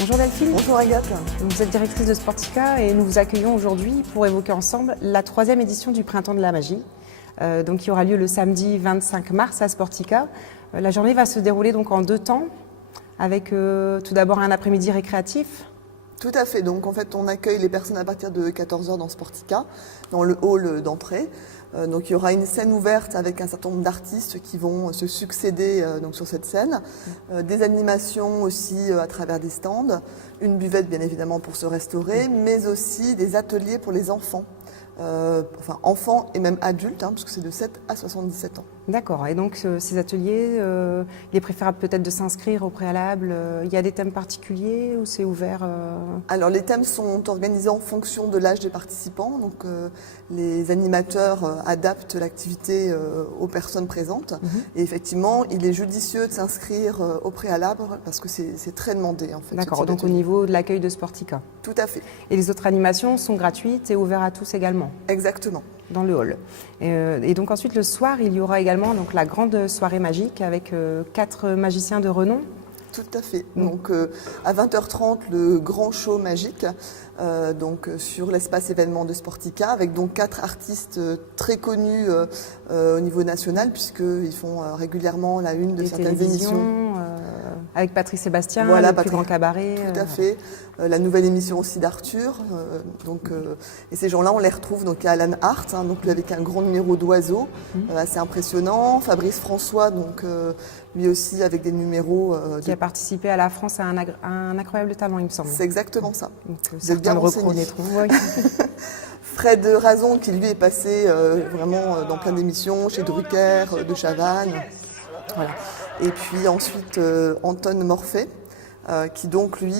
Bonjour Delphine. Bonjour Agathe. Vous êtes directrice de Sportica et nous vous accueillons aujourd'hui pour évoquer ensemble la 3e édition du Printemps de la Magie, qui aura lieu le samedi 25 mars à Sportica. La journée va se dérouler donc en 2 temps, avec tout d'abord un après-midi récréatif. Tout à fait. Donc en fait, on accueille les personnes à partir de 14 h dans Sportica, dans le hall d'entrée. Donc il y aura une scène ouverte avec un certain nombre d'artistes qui vont se succéder donc sur cette scène. Des animations aussi à travers des stands, une buvette bien évidemment pour se restaurer, mais aussi des ateliers pour les enfants. Enfin enfants et même adultes, parce que c'est de 7 à 77 ans. D'accord. Et donc ces ateliers, il est préférable peut-être de s'inscrire au préalable. Il y a des thèmes particuliers ou c'est ouvert Alors les thèmes sont organisés en fonction de l'âge des participants. Donc les animateurs adaptent l'activité aux personnes présentes. Et effectivement, il est judicieux de s'inscrire au préalable parce que c'est très demandé en fait. D'accord. Donc au niveau de l'accueil de Sportica. Tout à fait. Et les autres animations sont gratuites et ouvertes à tous également. Exactement. Dans le hall. Et donc ensuite le soir, il y aura également donc, la grande soirée magique avec 4 magiciens de renom. Tout à fait. Donc à 20 h 30, le grand show magique donc sur l'espace événement de Sportica avec donc 4 artistes très connus au niveau national puisqu'ils font régulièrement la une de certaines émissions. Avec Patrick Sébastien, voilà, le plus grand cabaret. Tout à fait. La nouvelle émission aussi d'Arthur. Et ces gens-là, on les retrouve. Donc il y a Alan Hart, donc lui avec un grand numéro d'oiseaux, assez impressionnant. Fabrice François, donc lui aussi avec des numéros. Qui a participé à la France à un incroyable talent, il me semble. C'est exactement ça. Vous êtes bien le reconnaîtront. Ouais. Fred Razon, qui lui est passé vraiment dans plein d'émissions, chez Drucker, de Chavannes. Voilà. Et puis ensuite Anton Morphée, qui donc lui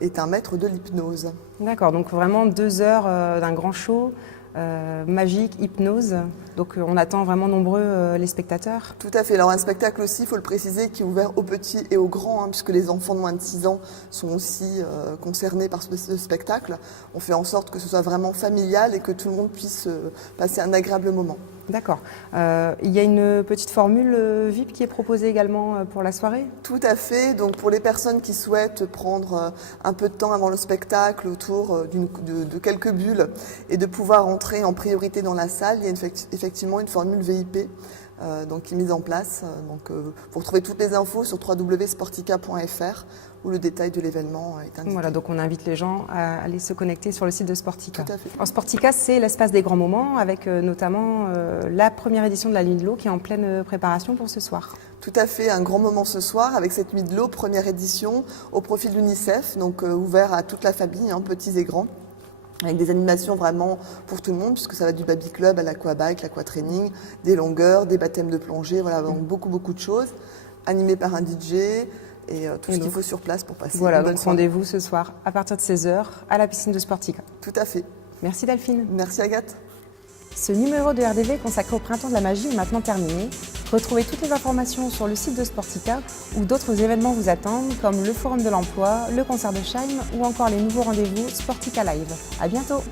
est un maître de l'hypnose. D'accord, donc vraiment 2 heures d'un grand show magique, hypnose. Donc on attend vraiment nombreux les spectateurs. Tout à fait. Alors un spectacle aussi, il faut le préciser, qui est ouvert aux petits et aux grands, puisque les enfants de moins de 6 ans sont aussi concernés par ce spectacle. On fait en sorte que ce soit vraiment familial et que tout le monde puisse passer un agréable moment. D'accord. Il y a une petite formule VIP qui est proposée également pour la soirée ? Tout à fait. Donc pour les personnes qui souhaitent prendre un peu de temps avant le spectacle autour de quelques bulles et de pouvoir entrer en priorité dans la salle, il y a effectivement une formule VIP donc, qui est mise en place. Vous retrouvez toutes les infos sur www.sportica.fr où le détail de l'événement est indiqué. Voilà, donc on invite les gens à aller se connecter sur le site de Sportica. Tout à fait. Alors, Sportica, c'est l'espace des grands moments avec notamment la première édition de la Nuit de l'eau qui est en pleine préparation pour ce soir. Tout à fait, un grand moment ce soir avec cette Nuit de l'eau, première édition au profit de l'UNICEF, donc ouvert à toute la famille, petits et grands. Avec des animations vraiment pour tout le monde, puisque ça va du baby club à l'aquabike, l'aquatraining, des longueurs, des baptêmes de plongée, voilà, donc beaucoup de choses, animé par un DJ et tout ce qu'il faut sur place pour passer une bonne soirée. Voilà, rendez-vous ce soir à partir de 16 h à la piscine de Sportica. Tout à fait. Merci Delphine. Merci Agathe. Ce numéro de RDV consacré au Printemps de la Magie est maintenant terminé. Retrouvez toutes les informations sur le site de Sportica où d'autres événements vous attendent comme le Forum de l'Emploi, le concert de Scheim ou encore les nouveaux rendez-vous Sportica Live. À bientôt.